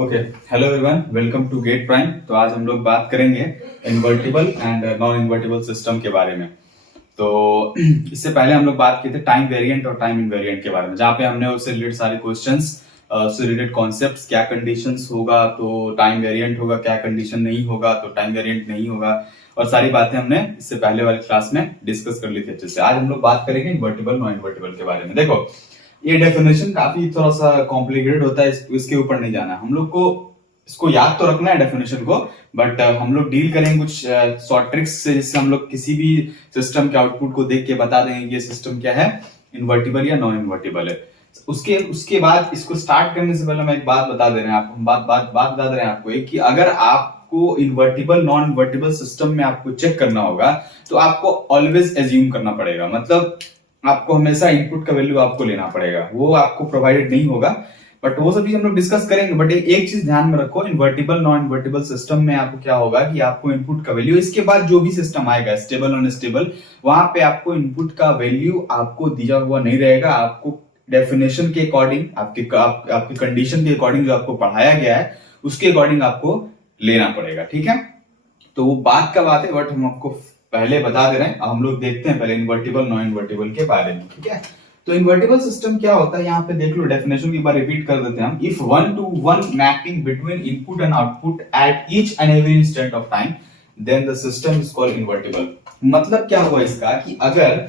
Okay, hello everyone, welcome to gate prime. तो आज हम लोग बात करेंगे invertible and non invertible system के बारे में। तो इससे पहले हम लोग बात किए थे टाइम वेरिएंट और टाइम इनवेरिएंट के बारे में, जहाँ पे हमने उससे रिलेटेड सारे क्वेश्चंस से रिलेटेड कॉन्सेप्ट्स, क्या कंडीशंस होगा तो टाइम वेरिएंट होगा, क्या कंडीशन नहीं होगा तो टाइम वेरिएंट नहीं होगा, और सारी बातें हमने इससे पहले वाली क्लास में डिस्कस कर ली थी अच्छे से। आज हम लोग बात करेंगे इन्वर्टिबल नॉन इन्वर्टिबल के बारे में। देखो, ये डेफिनेशन काफी थोड़ा सा कॉम्प्लिकेटेड होता है, इसके ऊपर नहीं जाना हम लोग को। इसको याद तो रखना है डेफिनेशन को, बट हम लोग डील करेंगे कुछ शॉर्ट ट्रिक्स से, जिससे हम लोग किसी भी सिस्टम के आउटपुट को देख के बता देंगे कि ये सिस्टम क्या है, इन्वर्टिबल या नॉन इन्वर्टिबल है। उसके बाद इसको स्टार्ट करने से पहले मैं एक बात बता दे रहे हैं आपको, बात बता दे रहे हैं आपको कि अगर आपको इन्वर्टिबल नॉन इन्वर्टिबल सिस्टम में आपको चेक करना होगा तो आपको ऑलवेज एज्यूम करना पड़ेगा। मतलब आपको हमेशा इनपुट का वैल्यू आपको लेना पड़ेगा, वो आपको प्रोवाइडेड नहीं होगा, बट वो सब चीज हम लोग डिस्कस करेंगे। बट एक चीज ध्यान में रखो, इन्वर्टिबल नॉन इन्वर्टिबल सिस्टम में आपको क्या होगा कि आपको इनपुट का वैल्यू, इसके बाद जो भी सिस्टम आएगा स्टेबल नॉन स्टेबल, वहां पे आपको इनपुट का वैल्यू आपको दिया हुआ नहीं रहेगा। आपको डेफिनेशन के अकॉर्डिंग, आपकी कंडीशन के अकॉर्डिंग जो आपको पढ़ाया गया है उसके अकॉर्डिंग आपको लेना पड़ेगा, ठीक है। तो वो बात का बात है, बट हम आपको पहले बता दे रहे हैं। हम लोग देखते हैं पहले इन्वर्टिबल नॉन इन्वर्टिबल के बारे में, ठीक है। तो इन्वर्टिबल सिस्टम क्या होता है, यहाँ पे देख लो, डेफिनेशन की बार रिपीट कर देते हैं हम। If 1-to-1 mapping between input and output at each and every instant of time, then the system is called invertible. मतलब क्या हुआ इसका कि अगर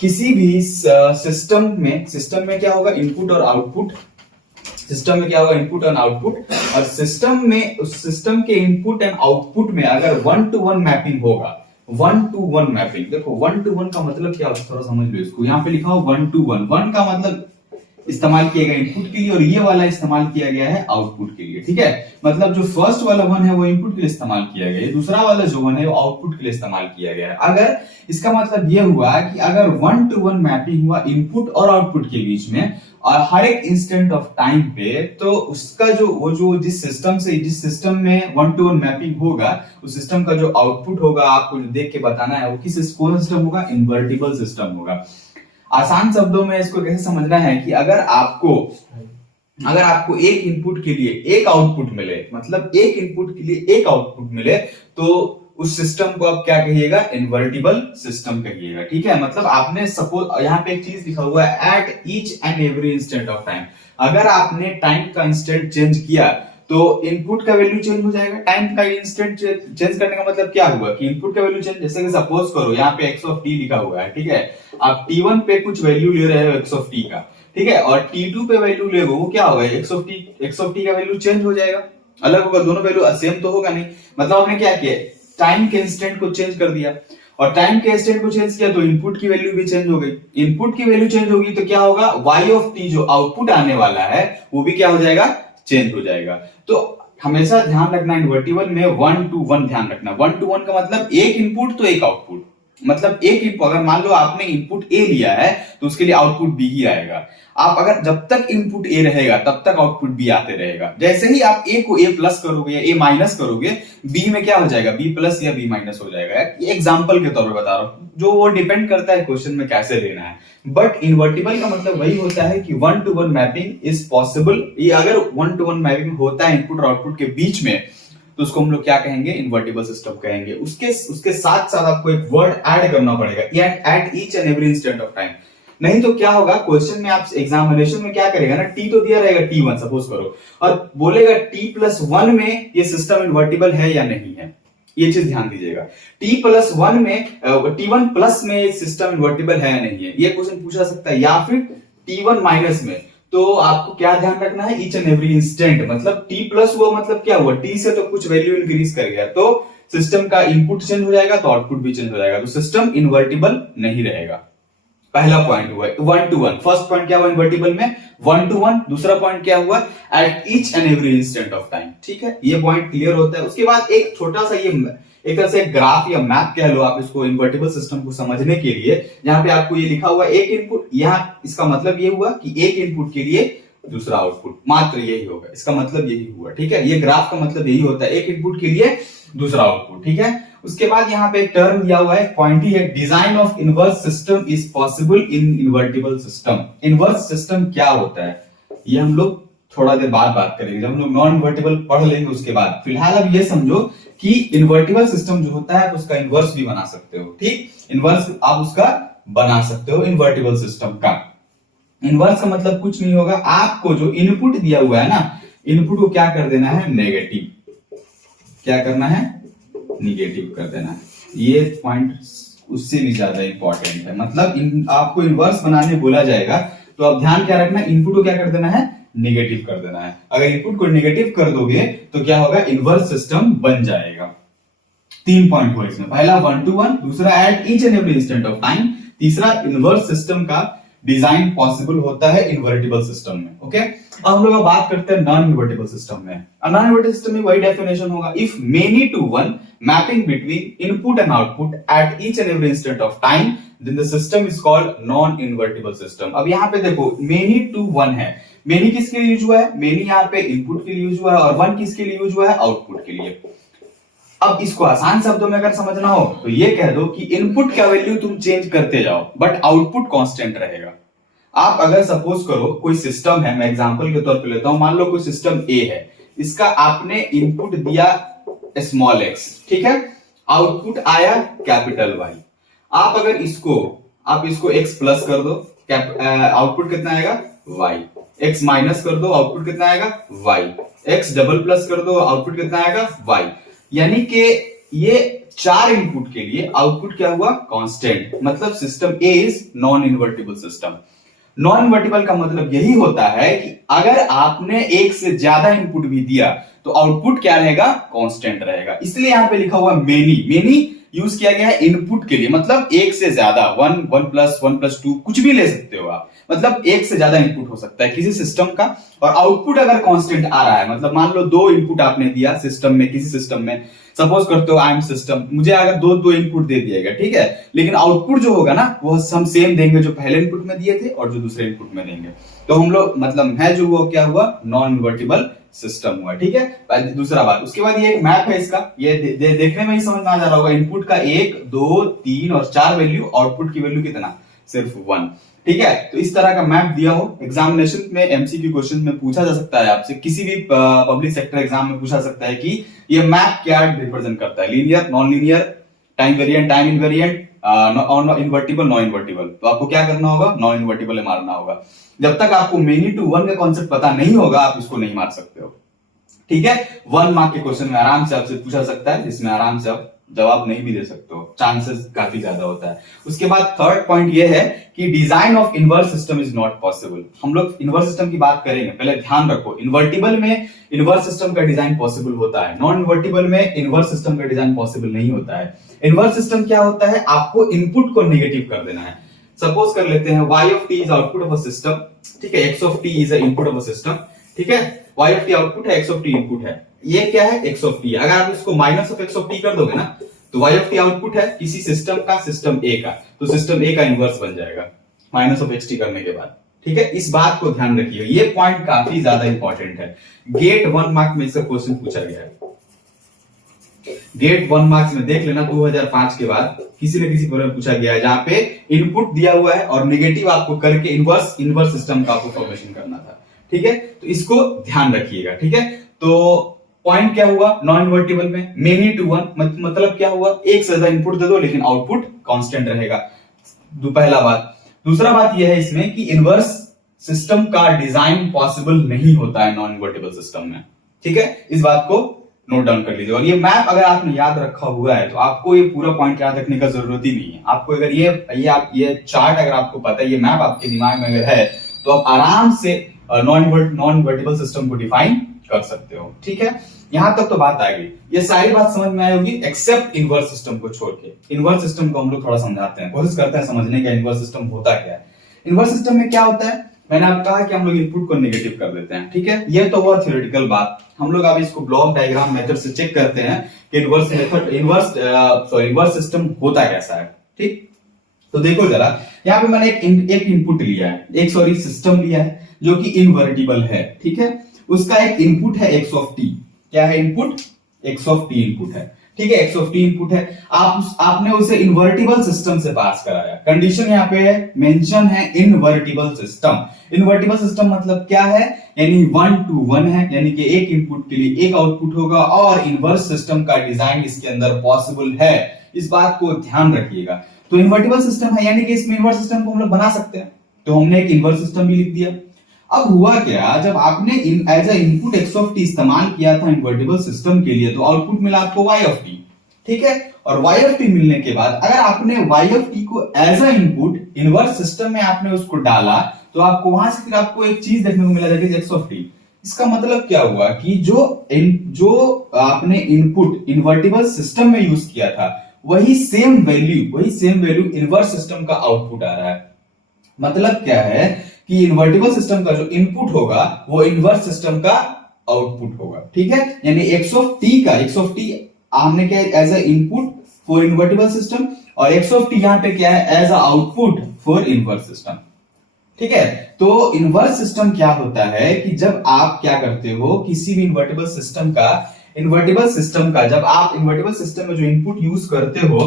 किसी भी सिस्टम में क्या होगा, इनपुट और आउटपुट, सिस्टम में क्या होगा, इनपुट एंड आउटपुट, और सिस्टम में उस सिस्टम के इनपुट एंड आउटपुट में अगर 1-to-1 मैपिंग होगा, 1-to-1 मैपिंग, देखो 1-to-1 का मतलब क्या होता है, थोड़ा समझ लो इसको। यहाँ पे लिखा हो 1-to-1, 1 का मतलब इस्तेमाल किया गया इनपुट के लिए, और ये वाला इस्तेमाल किया गया है आउटपुट के लिए, ठीक है। मतलब जो फर्स्ट वाला 1 है वो इनपुट के लिए इस्तेमाल किया गया है, दूसरा वाला जो 1 है वो आउटपुट के लिए इस्तेमाल किया गया है। अगर इसका मतलब ये हुआ कि अगर 1-to-1 मैपिंग हुआ इनपुट और आउटपुट के बीच में और हर एक इंस्टेंट ऑफ टाइम पे, तो उसका जो जिस सिस्टम में 1-to-1 मैपिंग होगा, उस सिस्टम का जो आउटपुट होगा आपको देख के बताना है वो किस कौन सिस्टम होगा, इन्वर्टिबल सिस्टम होगा। आसान शब्दों में इसको कैसे समझना है कि अगर आपको एक इनपुट के लिए एक आउटपुट मिले, मतलब एक इनपुट के लिए एक आउटपुट मिले, तो उस सिस्टम को आप क्या कहिएगा, इन्वर्टिबल सिस्टम कहिएगा, ठीक है। मतलब आपने सपोज यहाँ पे एक चीज लिखा हुआ है, eight each and every instant of time. अगर आपने टाइम का इंस्टेंट चेंज किया तो इनपुट का वैल्यू चेंज हो जाएगा। टाइम का इंस्टेंट चेंज करने का मतलब क्या हुआ कि इनपुट का वैल्यू चेंज, जैसे कि सपोज करो यहाँ पे x ऑफ t लिखा हुआ है, ठीक है। आप t1 पे कुछ वैल्यू ले रहे हो x ऑफ t का, ठीक है, और t2 पे वैल्यू ले वो क्या होगा, x ऑफ t का वैल्यू चेंज हो जाएगा, अलग होगा, दोनों वैल्यू सेम तो होगा नहीं। मतलब आपने क्या किया, टाइम के इंस्टेंट को चेंज कर दिया, और टाइम के इंस्टेंट को चेंज किया तो इनपुट की वैल्यू भी चेंज हो गई। इनपुट की वैल्यू चेंज होगी तो क्या होगा, y ऑफ t जो आउटपुट आने वाला है वो भी क्या हो जाएगा, चेंज हो जाएगा। तो हमेशा ध्यान रखना, इन्वर्टिबल में 1-to-1 ध्यान रखना। 1-to-1 का मतलब एक इनपुट तो एक आउटपुट, मतलब एक इनपुट, अगर मान लो आपने इनपुट ए लिया है तो उसके लिए आउटपुट बी ही आएगा। आप अगर जब तक इनपुट ए रहेगा तब तक आउटपुट बी आते रहेगा। जैसे ही आप ए को ए प्लस करोगे या ए माइनस करोगे, बी में क्या हो जाएगा, बी प्लस या बी माइनस हो जाएगा। ये एग्जांपल के तौर पे बता रहा हूं, जो वो डिपेंड करता है क्वेश्चन में कैसे लेना है। बट इन्वर्टिबल का मतलब वही होता है कि 1-to-1 मैपिंग इज पॉसिबल। ये अगर 1-to-1 मैपिंग होता है इनपुट और आउटपुट के बीच में, तो उसको हम लोग क्या कहेंगे, इन्वर्टिबल सिस्टम कहेंगे। उसके साथ साथ आपको एक वर्ड ऐड करना पड़ेगा, eight each and every instant of time. नहीं तो क्या होगा, क्वेश्चन में आप एग्जामिनेशन में क्या करेगा ना, टी तो दिया रहेगा t1 सपोज करो, और बोलेगा t+1 में ये सिस्टम इन्वर्टिबल है या नहीं है। ये चीज ध्यान दीजिएगा, t+1 में t1 प्लस में सिस्टम इन्वर्टिबल है या नहीं है, ये क्वेश्चन पूछा सकता है। या फिर t1 माइनस में, तो आपको क्या ध्यान रखना है, ईच एंड एवरी इंस्टेंट, मतलब t प्लस हुआ मतलब क्या हुआ, t से तो कुछ वैल्यू इंक्रीज कर गया तो सिस्टम का इनपुट चेंज हो जाएगा तो आउटपुट भी चेंज हो जाएगा, तो सिस्टम इन्वर्टिबल नहीं रहेगा। पहला पॉइंट हुआ 1-to-1। फर्स्ट पॉइंट क्या हुआ इन्वर्टिबल में, 1-to-1। दूसरा पॉइंट क्या हुआ, eight each and every instant of time, ठीक है। ये पॉइंट क्लियर होता है। उसके बाद एक छोटा सा, ये एक तरह से ग्राफ या मैप कह लो आप इसको, इन्वर्टिबल सिस्टम को समझने के लिए, जहां पे आपको ये लिखा हुआ एक इनपुट, यहाँ इसका मतलब ये हुआ कि एक इनपुट के लिए दूसरा आउटपुट, मात्र यही होगा, इसका मतलब यही हुआ, ठीक है। ये ग्राफ का मतलब यही होता है, एक इनपुट के लिए दूसरा आउटपुट, ठीक है। उसके बाद यहाँ पे एक टर्म दिया हुआ है, पॉइंटी है, design of inverse system is possible in invertible system. Inverse system क्या होता है, ये हम लोग थोड़ा देर बाद बात करेंगे, जब हम लोग नॉन इन्वर्टिबल पढ़ लेंगे उसके बाद। फिलहाल अब ये समझो कि इन्वर्टिबल सिस्टम जो होता है उसका इन्वर्स भी बना सकते हो, ठीक, इन्वर्स आप उसका बना सकते हो इन्वर्टिबल सिस्टम का। इन्वर्स का मतलब कुछ नहीं होगा, आपको जो इनपुट दिया हुआ है ना, इनपुट को क्या कर देना है, नेगेटिव, क्या करना है, निगेटिव कर देना है। ये पॉइंट उससे भी ज्यादा इंपॉर्टेंट है, मतलब आपको इन्वर्स बनाने बोला जाएगा तो अब ध्यान क्या रखना, इनपुट को क्या कर देना है, निगेटिव कर देना है। अगर इनपुट को निगेटिव कर दोगे तो क्या होगा, इन्वर्स सिस्टम बन जाएगा। 3 पॉइंट हुआ इसमें, पहला 1 to 1, दूसरा eight each and every instant of time, तीसरा इन्वर्स सिस्टम का डिजाइन पॉसिबल होता है इन्वर्टिबल सिस्टम में। ओके, अब हम लोग बात करते हैं नॉन इन्वर्टिबल सिस्टम में। नॉन इन्वर्टिबल सिस्टम में वही डेफिनेशन होगा, if many to one mapping between input and output at each and every instant of time, then the system is called non invertible system. अब यहाँ पे देखो many to one है, many किसके लिए यूज हुआ है, मेनी यहाँ पे इनपुट के लिए यूज हुआ है, और वन किसके लिए यूज हुआ है, आउटपुट के लिए। अब इसको आसान शब्दों में अगर समझना हो तो ये कह दो कि इनपुट का वैल्यू तुम चेंज करते जाओ बट आउटपुट कांस्टेंट रहेगा। आप अगर सपोज करो कोई सिस्टम है, मैं एग्जांपल के तौर पे लेता हूं, मान लो कोई सिस्टम ए है, इसका आपने इनपुट दिया स्मॉल x, ठीक है, आउटपुट आया कैपिटल Y। आप अगर इसको x प्लस कर दो, आउटपुट कितना आएगा, y, x माइनस कर दो, आउटपुट कितना आएगा, y, x डबल प्लस कर दो, आउटपुट कितना आएगा, y। यानी कि ये 4 इनपुट के लिए आउटपुट क्या हुआ, कांस्टेंट, मतलब system A is non invertible system. Non invertible का मतलब यही होता है कि अगर आपने एक से ज्यादा इनपुट भी दिया तो आउटपुट क्या रहेगा, कांस्टेंट रहेगा। इसलिए यहां पे लिखा हुआ मेनी यूज किया गया है इनपुट के लिए, मतलब एक से ज्यादा, 1 प्लस 1 प्लस 2 कुछ भी ले सकते हो आप, मतलब एक से ज्यादा इनपुट हो सकता है किसी सिस्टम का, और आउटपुट अगर कांस्टेंट आ रहा है, मतलब मान लो 2 इनपुट आपने दिया सिस्टम में, किसी सिस्टम में सपोज करते हो आई एम सिस्टम, मुझे अगर दो इनपुट दे दिएगा, ठीक है, लेकिन आउटपुट जो होगा ना वो हम सेम देंगे जो पहले इनपुट में दिए थे और जो दूसरे इनपुट में देंगे, तो हम लोग मतलब है जो वो क्या हुआ, नॉन इन्वर्टिबल सिस्टम हुआ, ठीक है। दूसरा बात, उसके बाद ये एक मैप है इसका, ये देखने में ही समझ में आ जा रहा होगा, इनपुट का 1 2 3 और 4 वैल्यू, आउटपुट की वैल्यू कितना, सिर्फ 1, ठीक है। तो इस तरह का मैप दिया हो, एग्जामिनेशन में एमसीक्यू क्वेश्चन में पूछा जा सकता है आपसे, किसी भी पब्लिक सेक्टर एग्जाम में पूछा सकता है कि ये मैप क्या रिप्रेजेंट करता है, linear, non linear, time variant, time invariant, invertible, non invertible. तो आपको क्या करना होगा, नॉन इन्वर्टिबल मारना होगा। जब तक आपको मेनी टू वन का कॉन्सेप्ट पता नहीं होगा आप इसको नहीं मार सकते हो, ठीक है। 1 मार्क के क्वेश्चन में आराम से आपसे पूछा सकता है, जिसमें आराम से आप जवाब नहीं भी दे सकते हो, चांसेस काफी ज्यादा होता है। उसके बाद थर्ड पॉइंट ये है कि design of inverse system is not possible. हम लोग इनवर्स सिस्टम की बात करेंगे, पहले ध्यान रखो, इन्वर्टिबल में इनवर्स सिस्टम का डिजाइन पॉसिबल होता है, नॉन इन्वर्टिबल में इनवर्स सिस्टम का डिजाइन पॉसिबल नहीं होता है। इनवर्स सिस्टम क्या होता है, आपको इनपुट को नेगेटिव कर देना है। सपोज कर लेते हैं y of t is output of a system, ठीक है, x of t is input of a system, ठीक है, y of t आउटपुट है, x of t इनपुट है, ये क्या है, x of t। अगर आप इसको minus of x of t कर दोगे ना तो y of t आउटपुट है किसी सिस्टम का, सिस्टम a का, तो सिस्टम a का इनवर्स बन जाएगा माइनस ऑफ xt करने के बाद, ठीक है। इस बात को ध्यान रखिए, ये पॉइंट काफी ज्यादा इंपॉर्टेंट है। गेट 1 मार्क में इसका क्वेश्चन पूछा गया है, गेट 1 मार्क्स में देख लेना, 2005 के बाद किसी न किसी पर पूछा गया है, जहां पे इनपुट दिया हुआ है और नेगेटिव आपको करके इनवर्स सिस्टम का आपको फॉर्मेशन करना था, ठीक है। तो इसको ध्यान रखिएगा, ठीक है। तो पॉइंट क्या हुआ, नॉन इन्वर्टिबल में मेनी टू वन मतलब क्या हुआ, एक से ज्यादा इनपुट दे दो लेकिन आउटपुट कांस्टेंट रहेगा, पहला बात। दूसरा बात यह है इसमें कि इनवर्स सिस्टम का डिजाइन पॉसिबल नहीं होता है नॉन इन्वर्टिबल सिस्टम में, ठीक है। इस बात को नोट डाउन कर लीजिए। और ये मैप अगर आपने याद रखा हुआ है तो आपको ये पूरा पॉइंट याद रखने का जरूरत ही नहीं है। आपको अगर ये चार्ट अगर आपको पता है, ये मैप आपके दिमाग में अगर है, तो आप आराम से नॉन इन्वर्टिबल सिस्टम को डिफाइन कर सकते हो, ठीक है। यहां तक तो बात आ गई, ये सारी बात समझ में आई होगी एक्सेप्ट इनवर्स सिस्टम को छोड़ के। इनवर्स सिस्टम को हम लोग थोड़ा समझाते हैं, कोशिश करते हैं समझने का इनवर्स सिस्टम होता क्या है। इनवर्स सिस्टम में क्या होता है, मैंने आपको कहा कि हम लोग इनपुट को नेगेटिव कर देते हैं, ठीक है। ये तो हुआ थ्योरेटिकल बात। हम लोग अब इसको ब्लॉक डायग्राम मेथड से चेक करते हैं कि इनवर्स सिस्टम होता कैसा है, ठीक। तो देखो जरा, यहाँ पे मैंने एक इनपुट लिया है, सिस्टम लिया है जो कि इनवर्टिबल है, ठीक है। उसका एक इनपुट है x of t, क्या है input, x of t input है, ठीक है, एक्स ऑफ टी इनपुट है, आपने उसे इन्वर्टिबल सिस्टम से पास कराया। कंडीशन यहाँ पे है, मेंशन है इन्वर्टिबल सिस्टम। इन्वर्टिबल सिस्टम मतलब क्या है, यानी 1 to 1 है, यानी कि एक इनपुट के लिए एक आउटपुट होगा और इन्वर्स सिस्टम का डिजाइन इसके अंदर पॉसिबल है, इस बात को ध्यान रखिएगा। तो इन्वर्टिबल सिस्टम है, यानी कि इसमें इन्वर्स सिस्टम को हम लोग बना सकते हैं, तो हमने एक इन्वर्स सिस्टम भी लिख दिया। अब हुआ क्या, जब आपने as a input x of t इस्तेमाल किया था इन्वर्टिबल सिस्टम के लिए, तो आउटपुट मिला आपको वाई ऑफ टी, ठीक है। और वाई ऑफ टी मिलने के बाद अगर आपने वाई ऑफ टी को as a input inverse system में आपने उसको डाला, तो आपको वहां से फिर आपको एक चीज देखने को मिला, that is x of T. इसका मतलब क्या हुआ कि जो आपने इनपुट इन्वर्टिबल सिस्टम में यूज किया था, वही सेम वैल्यू इन्वर्स सिस्टम का आउटपुट आ रहा है। मतलब क्या है कि इन्वर्टिबल सिस्टम का जो इनपुट होगा वो इन्वर्स सिस्टम का आउटपुट होगा, ठीक है। यानी एक्स ऑफ टी हमने क्या as a input for invertible system, और एक्स ऑफ टी यहां पे क्या है, as a output for inverse system, ठीक है। तो इन्वर्स सिस्टम क्या होता है कि जब आप क्या करते हो, किसी भी इन्वर्टिबल सिस्टम का जब आप इन्वर्टिबल सिस्टम में जो इनपुट यूज करते हो,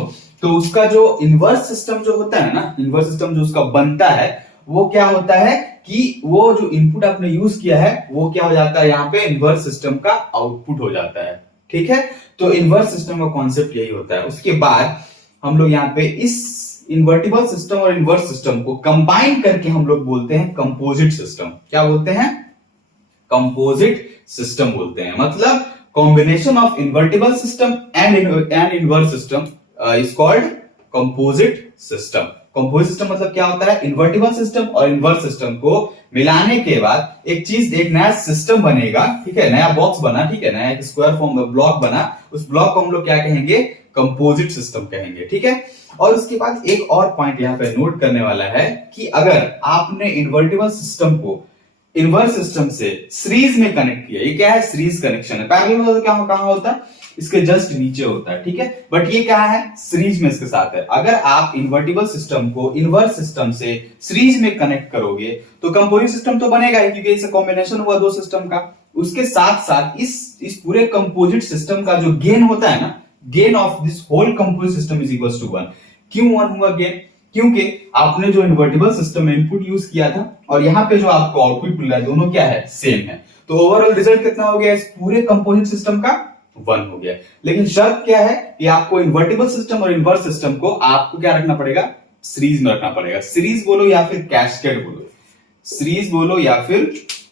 तो उसका जो इन्वर्स सिस्टम जो होता है ना, इन्वर्स सिस्टम जो उसका बनता है, वो क्या होता है कि वो जो इनपुट आपने यूज किया है वो क्या हो जाता है, यहाँ पे इन्वर्स सिस्टम का आउटपुट हो जाता है, ठीक है। तो इन्वर्स सिस्टम का कॉन्सेप्ट यही होता है। उसके बाद हम लोग यहाँ पे इस इन्वर्टिबल सिस्टम और इन्वर्स सिस्टम को कंबाइन करके हम लोग बोलते हैं कंपोजिट सिस्टम। क्या बोलते हैं, कंपोजिट सिस्टम बोलते हैं। मतलब combination of invertible system and inverse system is called composite system. Composite system मतलब क्या होता है, इन्वर्टिबल सिस्टम और इन्वर्स सिस्टम को मिलाने के बाद एक नया सिस्टम बनेगा, ठीक है, नया बॉक्स बना, ठीक है, नया एक स्क्वायर फॉर्म में ब्लॉक बना, उस ब्लॉक को हम लोग क्या कहेंगे, कंपोजिट सिस्टम कहेंगे, ठीक है। और उसके बाद एक और पॉइंट यहाँ पे नोट करने वाला है कि अगर आपने इन्वर्टिबल सिस्टम को इन्वर्स सिस्टम से सीरीज में कनेक्ट किया, ये क्या है, सीरीज कनेक्शन है। पैरेलल क्या कहां होता है, इसके जस्ट नीचे होता है, ठीक है। बट ये क्या है, सीरीज में इसके साथ है। अगर आप इन्वर्टिबल सिस्टम को इन्वर्स सिस्टम से सीरीज में कनेक्ट करोगे तो कंपोजिट सिस्टम तो बनेगा ही, क्योंकि इससे कॉम्बिनेशन हुआ दो सिस्टम का। उसके साथ साथ इस पूरे कंपोजिट सिस्टम का जो गेन होता है ना, gain of this whole composite system is equal to 1। क्यों 1 हुआ गेन, क्योंकि आपने जो इन्वर्टिबल सिस्टम में इनपुट यूज किया था और यहाँ पे जो आपको आउटपुट मिल रहा है, दोनों क्या है, सेम है। तो ओवरऑल रिजल्ट कितना हो गया, इस पूरे कंपोजिट सिस्टम का 1 हो गया। लेकिन शर्त क्या है कि आपको इन्वर्टिबल सिस्टम और इन्वर्स सिस्टम को आपको क्या रखना पड़ेगा, सीरीज में रखना पड़ेगा। सीरीज बोलो या फिर कैस्केड बोलो, सीरीज बोलो या फिर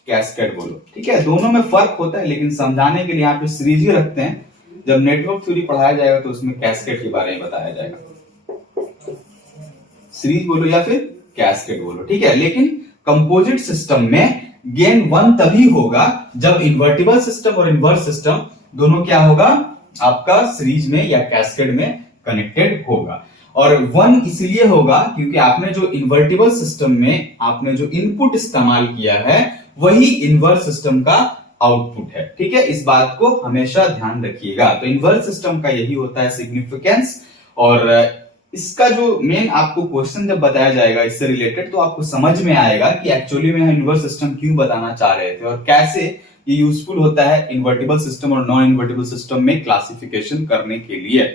कैस्केड बोलो, ठीक है। दोनों में फर्क होता है, लेकिन समझाने के लिए यहाँ पे सीरीज ही रखते हैं। जब नेटवर्क थ्योरी पढ़ाया जाएगा तो उसमें कैस्केड के बारे में बताया जाएगा। सीरीज बोलो या फिर कैस्केड बोलो, ठीक है। लेकिन कंपोजिट सिस्टम में गेन 1 तभी होगा जब इन्वर्टिबल सिस्टम और इन्वर्स सिस्टम दोनों क्या होगा, आपका सीरीज में या कैस्केड में कनेक्टेड होगा। और 1 इसलिए होगा क्योंकि आपने जो इन्वर्टिबल सिस्टम में आपने जो इनपुट इस्तेमाल किया है वही इन्वर्स सिस्टम का आउटपुट है, ठीक है। इस बात को हमेशा ध्यान रखिएगा। तो इन्वर्स सिस्टम का यही होता है सिग्निफिकेंस। और इसका जो मेन आपको क्वेश्चन जब बताया जाएगा इससे रिलेटेड, तो आपको समझ में आएगा कि एक्चुअली में हम इन्वर्स सिस्टम क्यों बताना चाह रहे थे और कैसे ये यूजफुल होता है इन्वर्टिबल सिस्टम और नॉन इन्वर्टिबल सिस्टम में क्लासिफिकेशन करने के लिए,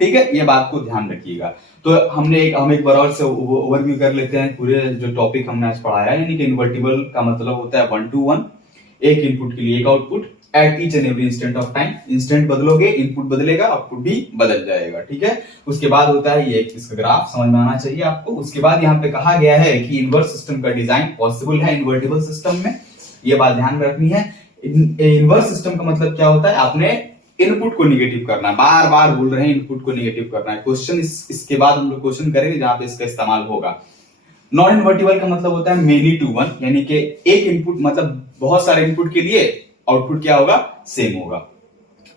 ठीक है। ये बात को ध्यान रखिएगा। तो हम एक बार और से ओवरव्यू कर लेते हैं पूरे जो टॉपिक हमने आज पढ़ाया। यानी कि इन्वर्टिबल का मतलब होता है 1 to 1, एक इनपुट के लिए एक output at each and every instant of time. Instant बदलोगे, इनपुट बदलेगा, आउटपुट भी बदल जाएगा, ठीक है। उसके बाद होता है ये इसका ग्राफ समझ में आना चाहिए आपको। उसके बाद यहाँ पे कहा गया है कि इन्वर्स सिस्टम का डिजाइन पॉसिबल है इन्वर्टिबल सिस्टम में, ये बात ध्यान रखनी है। इन्वर्स सिस्टम का मतलब क्या होता है, आपने इनपुट को निगेटिव करना है, बार बार बोल रहे हैं इनपुट को निगेटिव करना है। क्वेश्चन इसके बाद हम लोग क्वेश्चन करेंगे जहां पे इसका इस्तेमाल होगा। नॉन इन्वर्टिबल का मतलब होता है मेनी टू वन, यानी कि एक इनपुट मतलब बहुत सारे इनपुट के लिए आउटपुट क्या होगा, सेम होगा।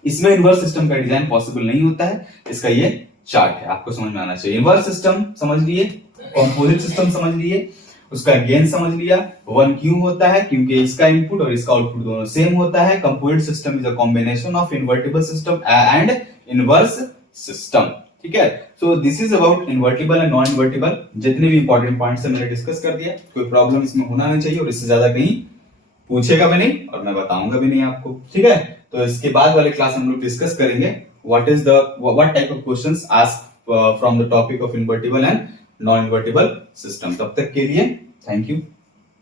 इसमें इन्वर्स सिस्टम का डिजाइन पॉसिबल नहीं होता है। इसका ये चार्ट है, आपको समझ में आना चाहिए। इन्वर्स सिस्टम समझ लिए, कंपोजिट सिस्टम समझ लिए, उसका गेन समझ लिया। 1 क्यों होता है, क्योंकि इसका इनपुट और इसका आउटपुट दोनों सेम होता है। Composite system is a combination of invertible system and inverse system, ठीक है। So this is about invertible and non invertible. जितने भी इंपॉर्टेंट पॉइंट्स है मैंने डिस्कस कर दिया, कोई प्रॉब्लम इसमें होना नहीं चाहिए और इससे ज्यादा कहीं पूछेगा भी नहीं और मैं बताऊंगा भी नहीं आपको, ठीक है। तो इसके बाद वाले क्लास हम लोग डिस्कस करेंगे what type of questions asked from the topic of invertible and non invertible system. तब तक के लिए थैंक यू.